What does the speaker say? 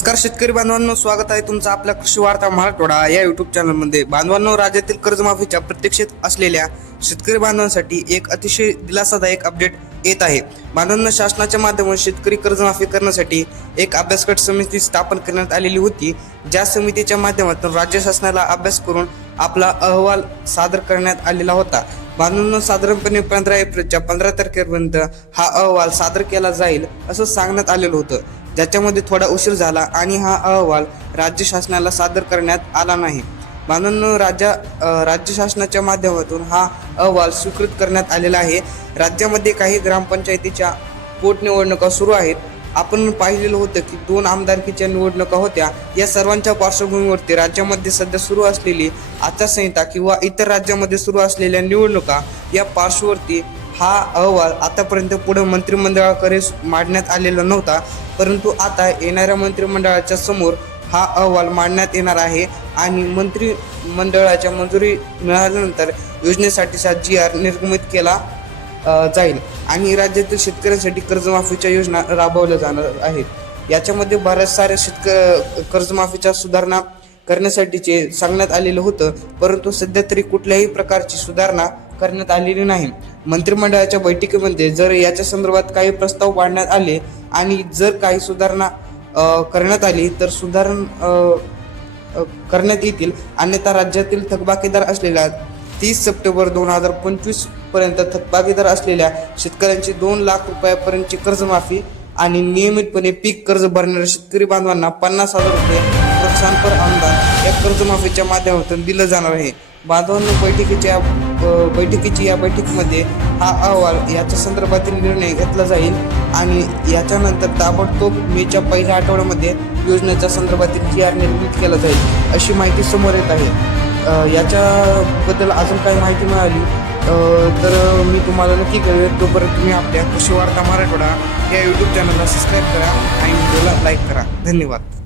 नमस्कार शेतकरी बांधवांनो, स्वागत आहे तुमचं आपल्या कृषी वार्ता मराठवाडा या युट्यूब चॅनलमध्ये. बांधवांनो, राज्यातील कर्जमाफीच्या प्रतीक्षेत असलेल्या शेतकरी बांधवांसाठी एक अतिशय दिलासादायक अपडेट येत आहे. बांधवांनो, शासनाच्या माध्यमातून शेतकरी कर्जमाफी करण्यासाठी एक अभ्यासगट समिती स्थापन करण्यात आलेली होती. ज्या समितीच्या माध्यमातून राज्य शासनाला अभ्यास करून आपला अहवाल सादर करण्यात आलेला होता. बांधवांनो, साधारणपणे 15 एप्रिलच्या 15 तारखेपर्यंत हा अहवाल सादर केला जाईल असं सांगण्यात आलेलं होतं, ज्याच्यामध्ये थोडा उशीर झाला आणि हा अहवाल राज्य शासनाला सादर करण्यात आला नाही. बांधवांनो, राज्य शासनाच्या माध्यमातून हा अहवाल स्वीकृत करण्यात आलेला आहे. राज्यामध्ये काही ग्रामपंचायतीच्या पोटनिवडणुका सुरू आहेत. आपण पाहिलेलं होतं की 2 आमदारकीच्या निवडणुका होत्या. या सर्वांच्या पार्श्वभूमीवरती राज्यामध्ये सध्या सुरू असलेली आचारसंहिता किंवा इतर राज्यामध्ये सुरू असलेल्या निवडणुका या पार्श्ववरती हा अहवाल आतापर्यंत पुढे मंत्रिमंडळाकडे मांडण्यात आलेला नव्हता, परंतु आता येणाऱ्या मंत्रिमंडळाच्या समोर हा अहवाल मांडण्यात येणार आहे आणि मंत्रिमंडळाच्या मंजुरी मिळाल्यानंतर योजनेसाठीचा GR निर्गमित केला जाईल आणि राज्यातील शेतकऱ्यांसाठी कर्जमाफीच्या योजना राबवल्या जाणार आहेत. याच्यामध्ये बऱ्याच साऱ्या कर्जमाफीच्या सुधारणा करण्यासाठीचे सांगण्यात आलेलं होतं, परंतु सध्या तरी कुठल्याही प्रकारची सुधारणा करण्यात आलेली नाही. मंत्रिमंडळाच्या बैठकीमध्ये जर याच्या संदर्भात काही प्रस्ताव मांडण्यात आले आणि जर काही सुधारणा करण्यात आली तर करण्यात येतील, अन्यथा राज्यातील थकबाकीदार असलेल्या 30 सप्टेंबर 2025 पर्यंत थकबाकीदार असलेल्या शेतकऱ्यांची 2 लाख रुपयापर्यंतची कर्जमाफी आणि नियमितपणे पीक कर्ज भरणाऱ्या शेतकरी बांधवांना 50,000 रुपये प्रोत्साहनपर अनुदान या कर्जमाफीच्या माध्यमातून दिलं जाणार आहे. बांधवांनो, बैठकीची या बैठकीमध्ये हा अहवाल याच्या संदर्भातील निर्णय घेतला जाईल आणि याच्यानंतर ताबडतोब मेच्या पहिल्या आठवड्यामध्ये योजनेच्या संदर्भातील GR निर्मित केला जाईल अशी माहिती समोर येत आहे. याच्याबद्दल अजून काही माहिती मिळाली तर मी तुम्हाला नक्की कळवेन. तोपर्यंत तुम्ही आपल्या कृषी वार्ता मराठवाडा या यूट्यूब चॅनलला सबस्क्राईब करा आणि व्हिडिओला लाईक करा. धन्यवाद.